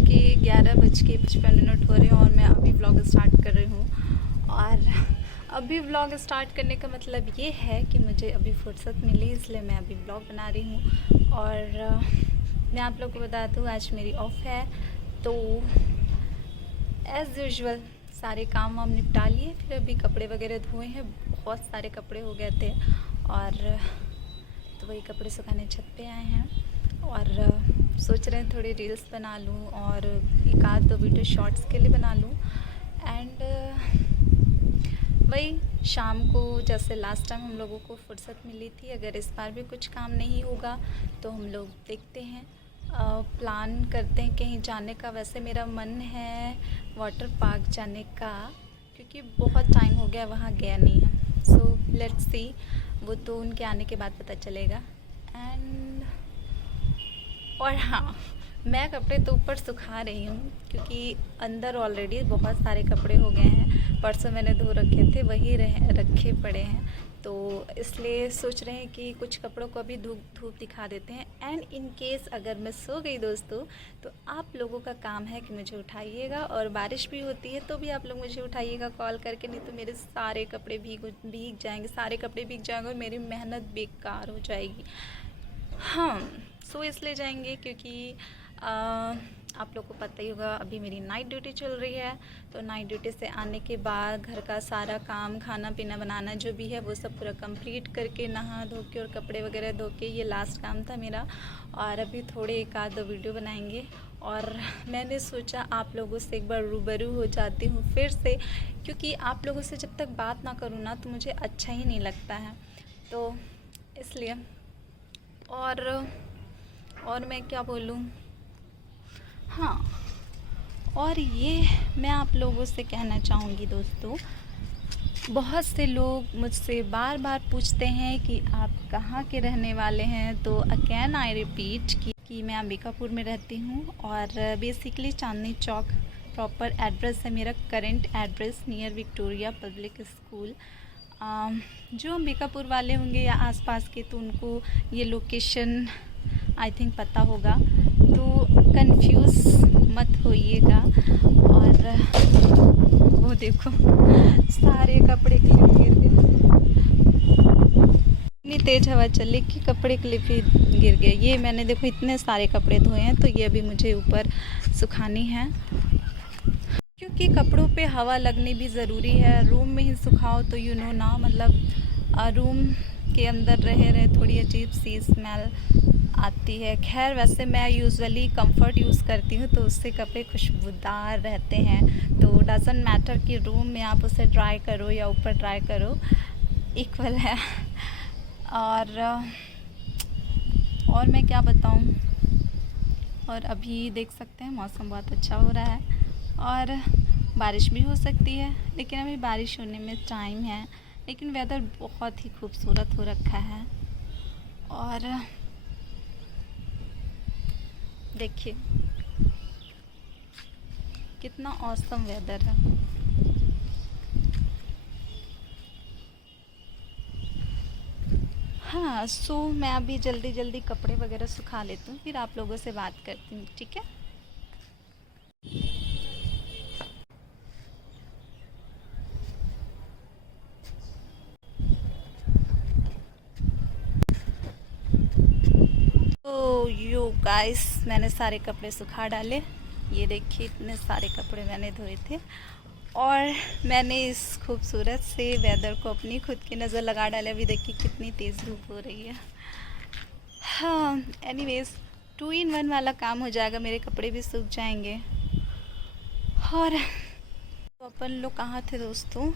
के 11:55 हो रहे हैं और मैं अभी व्लॉग स्टार्ट कर रही हूँ। और अभी व्लॉग स्टार्ट करने का मतलब ये है कि मुझे अभी फुर्सत मिली, इसलिए मैं अभी व्लॉग बना रही हूँ। और मैं आप लोग को बता दूँ आज मेरी ऑफ है, तो एज़ यूजुअल सारे काम वाम निपटा लिए। फिर अभी कपड़े वगैरह धोए हैं, बहुत सारे कपड़े हो गए थे और तो वही कपड़े सुखाने छत पे आए हैं। और सोच रहे हैं थोड़ी रील्स बना लूँ और एक आध दो वीडियो शॉर्ट्स के लिए बना लूँ। एंड वही शाम को जैसे लास्ट टाइम हम लोगों को फुर्सत मिली थी, अगर इस बार भी कुछ काम नहीं होगा तो हम लोग देखते हैं, प्लान करते हैं कहीं जाने का। वैसे मेरा मन है वाटर पार्क जाने का, क्योंकि बहुत टाइम हो गया वहाँ गया नहीं है। सो लेट्स सी, वो तो उनके आने के बाद पता चलेगा। एंड और हाँ, मैं कपड़े तो ऊपर सुखा रही हूँ क्योंकि अंदर ऑलरेडी बहुत सारे कपड़े हो गए हैं। परसों मैंने धो रखे थे, वही रखे पड़े हैं, तो इसलिए सोच रहे हैं कि कुछ कपड़ों को अभी धूप दिखा देते हैं। एंड इन केस अगर मैं सो गई दोस्तों, तो आप लोगों का काम है कि मुझे उठाइएगा, और बारिश भी होती है तो भी आप लोग मुझे उठाइएगा कॉल करके, नहीं तो मेरे सारे कपड़े भीग जाएंगे, सारे कपड़े भीग जाएंगे और मेरी मेहनत बेकार हो जाएगी। हाँ, सो इसलिए जाएंगे क्योंकि आप लोग को पता ही होगा अभी मेरी नाइट ड्यूटी चल रही है। तो नाइट ड्यूटी से आने के बाद घर का सारा काम, खाना पीना बनाना जो भी है वो सब पूरा कंप्लीट करके, नहा धो के और कपड़े वगैरह धो के, ये लास्ट काम था मेरा। और अभी थोड़े एक आध दो वीडियो बनाएंगे। और मैंने सोचा आप लोगों से एक बार रूबरू हो जाती हूँ फिर से, क्योंकि आप लोगों से जब तक बात ना करूँ ना तो मुझे अच्छा ही नहीं लगता है, तो इसलिए। और मैं क्या बोलूँ, हाँ, और ये मैं आप लोगों से कहना चाहूँगी दोस्तों, बहुत से लोग मुझसे बार बार पूछते हैं कि आप कहाँ के रहने वाले हैं। तो अगेन आई रिपीट कि मैं अंबिकापुर में रहती हूँ, और basically Chandni Chowk proper address है मेरा, current address near Victoria public school. जो अंबिकापुर वाले होंगे या आसपास के, तो उनको ये लोकेशन आई थिंक पता होगा, तो कंफ्यूज मत होइएगा। और वो देखो सारे कपड़े क्लिप गिर गए, इतनी तेज़ हवा चली कि कपड़े क्लिप ही गिर गए। ये मैंने देखो इतने सारे कपड़े धोए हैं, तो ये अभी मुझे ऊपर सुखानी है, क्योंकि कपड़ों पे हवा लगनी भी ज़रूरी है। रूम में ही सुखाओ तो यू नो ना, मतलब रूम के अंदर रहे थोड़ी अजीब सी स्मेल आती है। खैर वैसे मैं यूजुअली कंफर्ट यूज़ करती हूँ, तो उससे कपड़े खुशबूदार रहते हैं, तो डजंट मैटर कि रूम में आप उसे ड्राई करो या ऊपर ड्राई करो, इक्वल है। और मैं क्या बताऊँ, और अभी देख सकते हैं मौसम बहुत अच्छा हो रहा है और बारिश भी हो सकती है, लेकिन अभी बारिश होने में टाइम है। लेकिन वेदर बहुत ही खूबसूरत हो रखा है, और देखिए कितना औसम वेदर है। हाँ, सो मैं अभी जल्दी जल्दी कपड़े वगैरह सुखा लेती हूँ, फिर आप लोगों से बात करती हूँ, ठीक है। तो यू गाइस, मैंने सारे कपड़े सुखा डाले। ये देखिए इतने सारे कपड़े मैंने धोए थे, और मैंने इस खूबसूरत से वेदर को अपनी खुद की नज़र लगा डाले। अभी देखिए कितनी तेज़ धूप हो रही है। हाँ, एनीवेज 2 in 1 वाला काम हो जाएगा, मेरे कपड़े भी सूख जाएंगे। और तो अपन लोग कहाँ थे दोस्तों,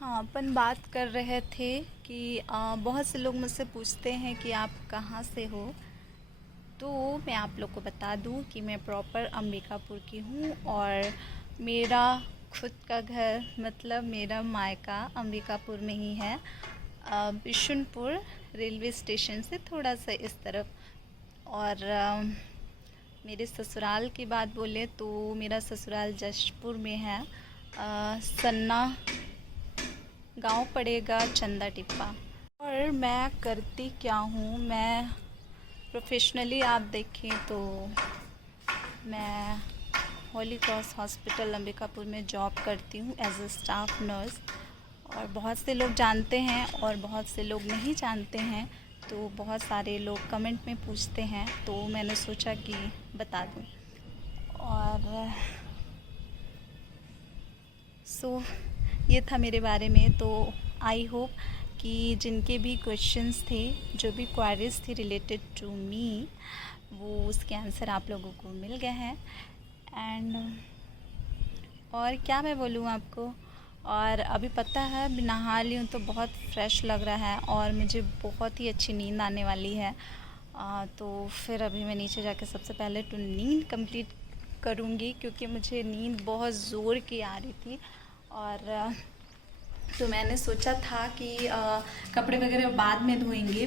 हाँ, अपन बात कर रहे थे कि बहुत से लोग मुझसे पूछते हैं कि आप कहाँ से हो। तो मैं आप लोग को बता दूं कि मैं प्रॉपर अंबिकापुर की हूँ, और मेरा खुद का घर, मतलब मेरा मायका अंबिकापुर में ही है, बिशुनपुर रेलवे स्टेशन से थोड़ा सा इस तरफ। और मेरे ससुराल की बात बोले तो मेरा ससुराल जशपुर में है, सन्ना गांव पड़ेगा, चंदा टिप्पा। और मैं करती क्या हूँ, मैं प्रोफेशनली आप देखें तो मैं होली क्रॉस हॉस्पिटल अंबिकापुर में जॉब करती हूँ एज अ स्टाफ नर्स। और बहुत से लोग जानते हैं और बहुत से लोग नहीं जानते हैं, तो बहुत सारे लोग कमेंट में पूछते हैं, तो मैंने सोचा कि बता दूँ। और ये था मेरे बारे में। तो आई होप कि जिनके भी क्वेश्चंस थे, जो भी क्वारीज थी रिलेटेड टू मी, वो उसके आंसर आप लोगों को मिल गए हैं। एंड और क्या मैं बोलूँ आपको। और अभी पता है अभी नहा ली हूँ तो बहुत फ्रेश लग रहा है और मुझे बहुत ही अच्छी नींद आने वाली है। तो फिर अभी मैं नीचे जाके सबसे पहले तो नींद कंप्लीट करूँगी, क्योंकि मुझे नींद बहुत ज़ोर की आ रही थी। और तो मैंने सोचा था कि कपड़े वगैरह बाद में धोएंगे,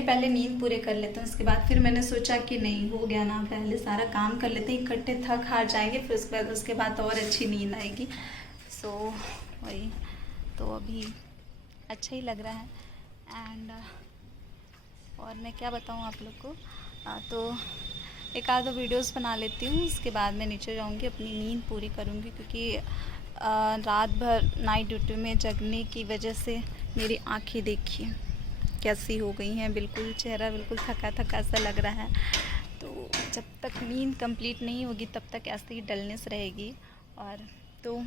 पहले नींद पूरे कर लेते हैं, उसके बाद फिर मैंने सोचा कि नहीं हो गया ना, पहले सारा काम कर लेते हैं, इकट्ठे थक हार जाएंगे, फिर उसके बाद और अच्छी नींद आएगी। वही तो अभी अच्छा ही लग रहा है। एंड और मैं क्या बताऊँ आप लोग को। तो एक आध वीडियोस बना लेती हूँ, उसके बाद मैं नीचे जाऊँगी, अपनी नींद पूरी करूँगी, क्योंकि रात भर नाइट ड्यूटी में जगने की वजह से मेरी आँखें देखिए कैसी हो गई हैं, बिल्कुल चेहरा बिल्कुल थका थका सा लग रहा है। तो जब तक नींद कंप्लीट नहीं होगी तब तक ऐसे ही डलनेस रहेगी। और तो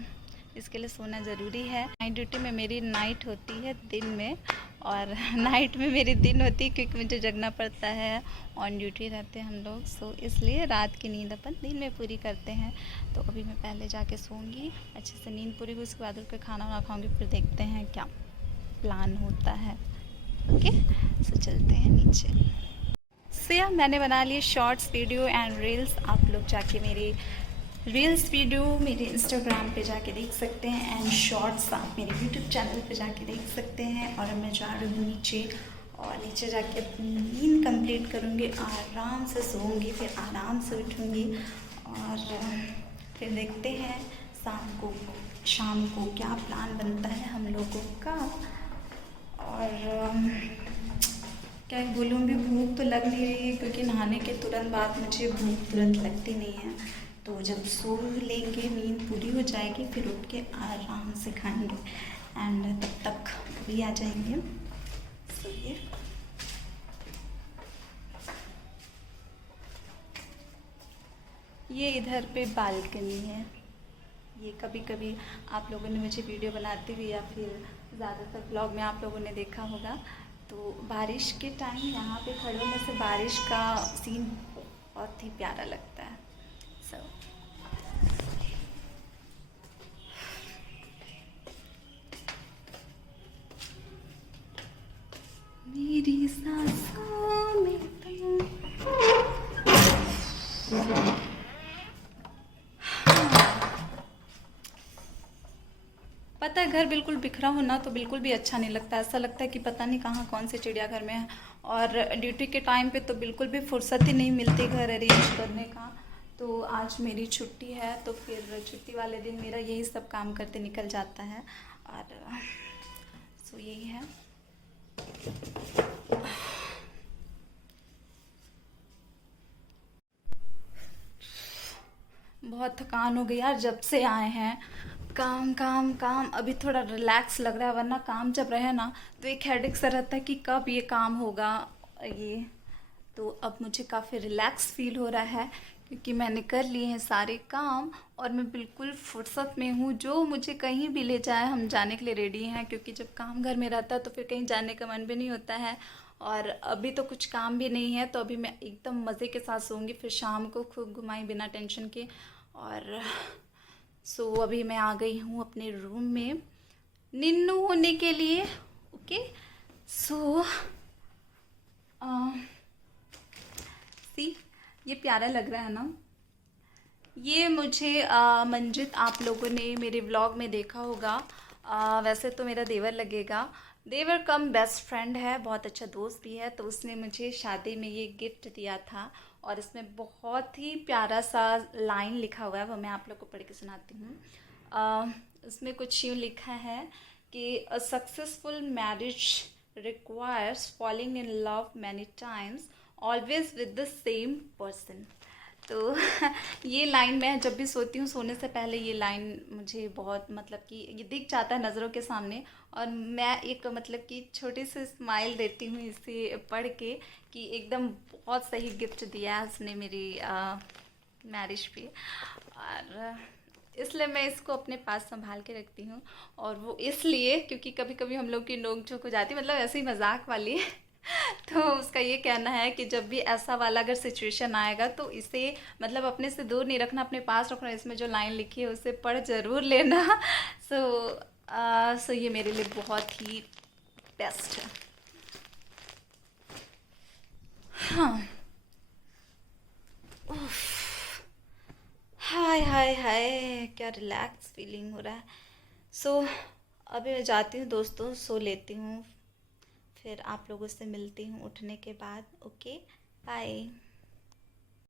इसके लिए सोना ज़रूरी है। नाइट ड्यूटी में मेरी नाइट होती है दिन में, और नाइट में मेरी दिन होती है, क्योंकि मुझे जगना पड़ता है, ऑन ड्यूटी रहते हैं हम लोग। इसलिए रात की नींद अपन दिन में पूरी करते हैं। तो अभी मैं पहले जाके सोऊंगी, अच्छे से नींद पूरी हुई, उसके बाद उठ कर खाना वाना खाऊंगी, फिर देखते हैं क्या प्लान होता है। ओके, सो चलते हैं नीचे। मैंने बना लिए शॉर्ट्स वीडियो एंड रील्स। आप लोग जाके मेरे रील्स वीडियो मेरे इंस्टाग्राम पे जाके देख सकते हैं, एंड शॉर्ट्स आप मेरे यूट्यूब चैनल पे जाके देख सकते हैं। और मैं जा रही हूँ नीचे, और नीचे जाके अपनी नींद कंप्लीट करूँगी, आराम से सोऊंगी, फिर आराम से उठूँगी, और फिर देखते हैं शाम को क्या प्लान बनता है हम लोगों का। और क्या बोलूँ, भी भूख तो लग नहीं रही है, क्योंकि नहाने के तुरंत बाद मुझे भूख तुरंत लगती नहीं है। तो जब सो लेंगे, नींद पूरी हो जाएगी, फिर उठ के आराम से खाएंगे, एंड तब तक भी आ जाएंगे। ये इधर पे बालकनी है। ये कभी कभी आप लोगों ने मुझे वीडियो बनाते हुए या फिर ज़्यादातर ब्लॉग में आप लोगों ने देखा होगा। तो बारिश के टाइम यहाँ पे खड़े होने से बारिश का सीन बहुत ही प्यारा लगता है। मेरी सांसों में तुम। पता है, घर बिल्कुल बिखरा हो ना तो बिल्कुल भी अच्छा नहीं लगता। ऐसा लगता है कि पता नहीं कहाँ कौन से चिड़ियाघर में है। और ड्यूटी के टाइम पे तो बिल्कुल भी फुर्सत ही नहीं मिलती घर अरेंज करने का। तो आज मेरी छुट्टी है, तो फिर छुट्टी वाले दिन मेरा यही सब काम करते निकल जाता है। और यही है। बहुत थकान हो गई यार, जब से आए हैं काम काम काम। अभी थोड़ा रिलैक्स लग रहा है, वरना काम जब रहे ना तो एक हेडेक सा रहता है कि कब ये काम होगा। ये तो अब मुझे काफ़ी रिलैक्स फील हो रहा है, क्योंकि मैंने कर लिए हैं सारे काम और मैं बिल्कुल फुर्सत में हूँ। जो मुझे कहीं भी ले जाए हम जाने के लिए रेडी हैं, क्योंकि जब काम घर में रहता है तो फिर कहीं जाने का मन भी नहीं होता है। और अभी तो कुछ काम भी नहीं है, तो अभी मैं एकदम मज़े के साथ सोऊंगी, फिर शाम को खूब घुमाई बिना टेंशन के। और अभी मैं आ गई हूँ अपने रूम में निन्नू होने के लिए। ओके, ये प्यारा लग रहा है ना। ये मुझे मंजित आप लोगों ने मेरे व्लॉग में देखा होगा। वैसे तो मेरा देवर लगेगा, देवर कम बेस्ट फ्रेंड है, बहुत अच्छा दोस्त भी है। तो उसने मुझे शादी में ये गिफ्ट दिया था, और इसमें बहुत ही प्यारा सा लाइन लिखा हुआ है, वो मैं आप लोग को पढ़ के सुनाती हूँ। उसमें कुछ यूँ लिखा है कि a successful marriage requires falling in love many times, always with the same person. तो ये लाइन मैं जब भी सोती हूँ, सोने से पहले ये लाइन मुझे बहुत मतलब कि ये दिख जाता है नज़रों के सामने, और मैं एक मतलब कि छोटी सी स्माइल देती हूँ इसे पढ़ के कि एकदम बहुत सही गिफ्ट दिया है उसने मेरी मैरिज पे। और इसलिए मैं इसको अपने पास संभाल के रखती हूँ। और वो इसलिए क्योंकि कभी कभी हम लोग की नोक झोंक हो जाती है, मतलब ऐसे ही मजाक वाली। तो उसका ये कहना है कि जब भी ऐसा वाला अगर सिचुएशन आएगा तो इसे मतलब अपने से दूर नहीं रखना, अपने पास रखना। इसमें जो लाइन लिखी है उसे पढ़ जरूर लेना। सो ये मेरे लिए बहुत ही बेस्ट है। हाँ। उफ, हाय हाय हाय, क्या रिलैक्स फीलिंग हो रहा है। सो अभी मैं जाती हूँ दोस्तों, सो लेती हूँ, फिर आप लोगों से मिलती हूँ उठने के बाद। Okay, bye.